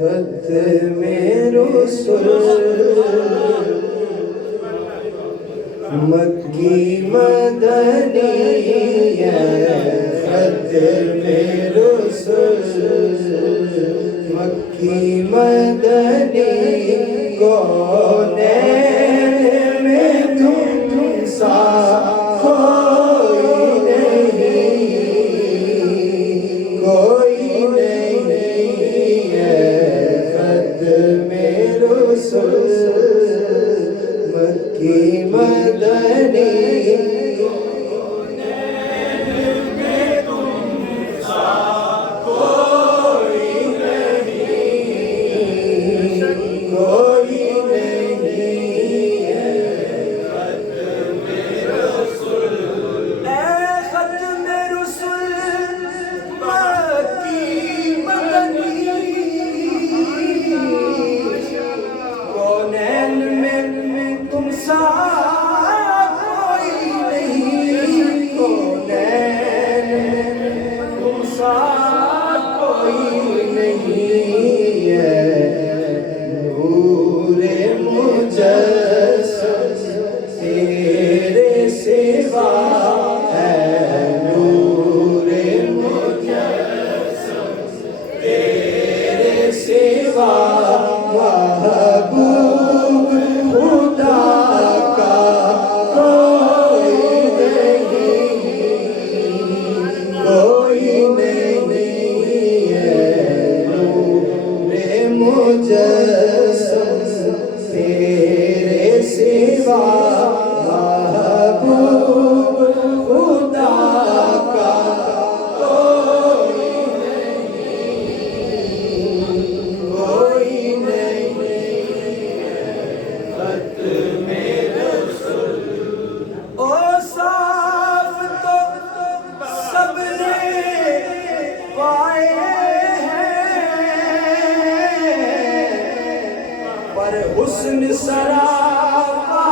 खत्म रसूल मक्की मदनी खत्म रसूल मक्की मदनी कौनैन में तुम सा मक्की मदनी हुस्न सरापा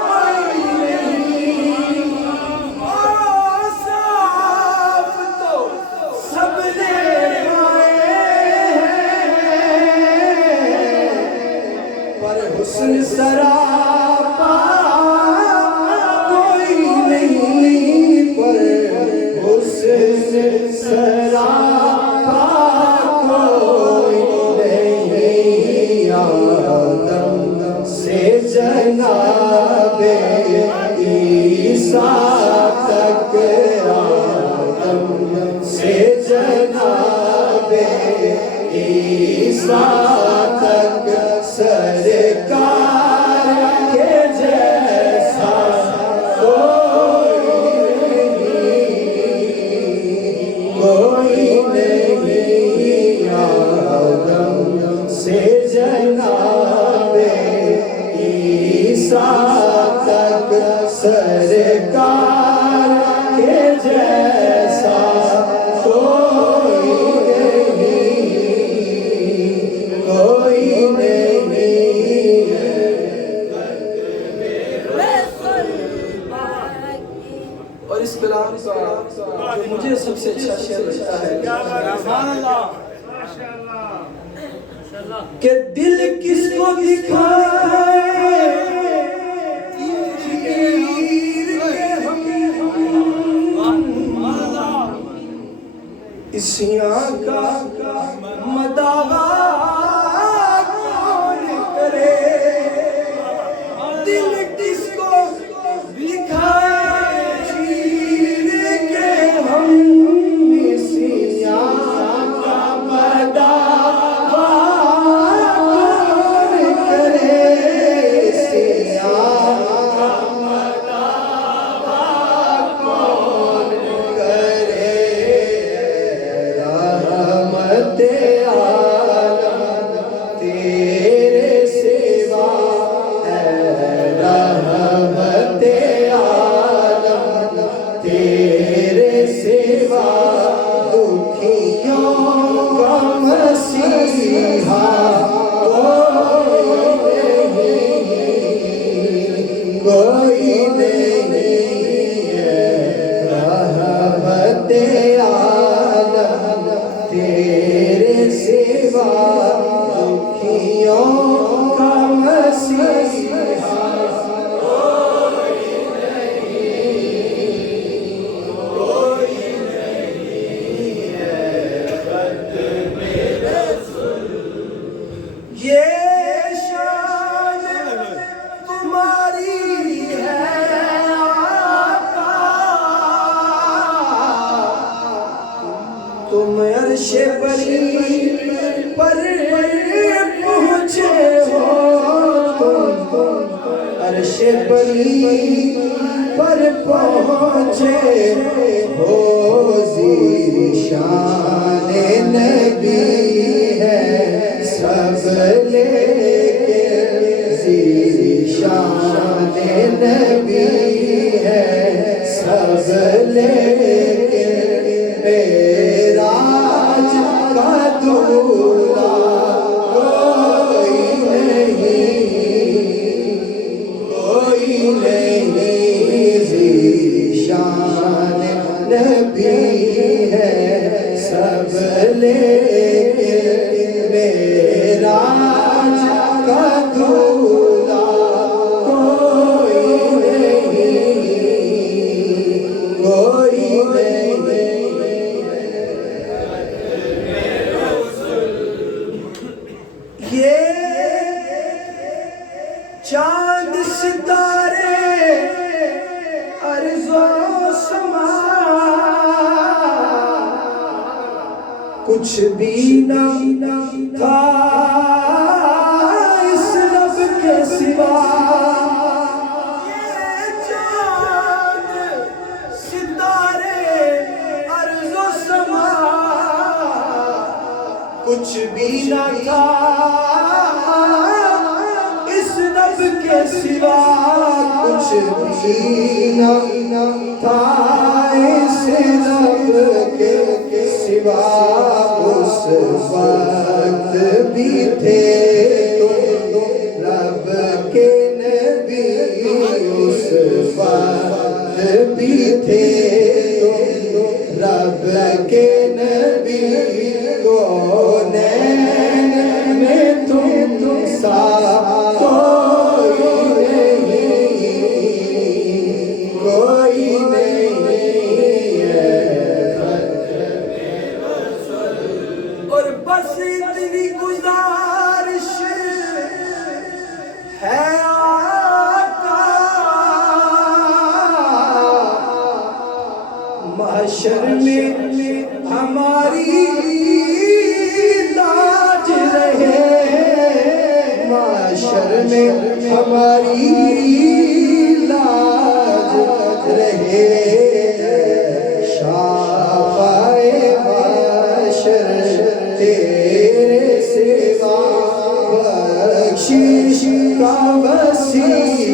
कोई नहीं ओ साफ तो सबने पाए पर हुस्न सरापा कोई नहीं पर हुस्न सरापा से जनाबे ईसा तक आदम से जनाबे ईसा तक सरकार के जैसा कोई नहीं आदम से जनाबे ईसा तक सरकार के जैसा कोई नहीं और इस कलाम का जो मुझे सबसे अच्छा शेर लगता है कि दिल किसको दिखाए इस का मदावा कौन करे दिल किसको दिखाए चीर के हम इस का मदावा कौन करे इस का मदावा कौन करे रहमत अर्शे बरी पर पहुँचे हो ज़ीशान नबी है सब लेके ज़ीशान नबी है सब लेके मेराज का दूल्हा कोई नहीं ज़ीशान नबी है सब लेके मेराज का दूल्हा कोई नहीं। ये चांद सितारे अर्ज़ो समा कुछ भी ना था इस रब के सिवा। ये चांद सितारे अर्ज़ो समा कुछ भी ना था इस रब के सिवा। कुछ भी ना था इस रब के सिवा। उस वक्त भी थे तो रब के नबी उस वक्त भी थे तो रब के नबी कौनैन में तुम सा गुजारिश है आका महशर में हमारी लाज रहे। महशर में हमारी लाज रहे। शाफ़ाए महशर तेरे सिवा बख्शिश का वसीला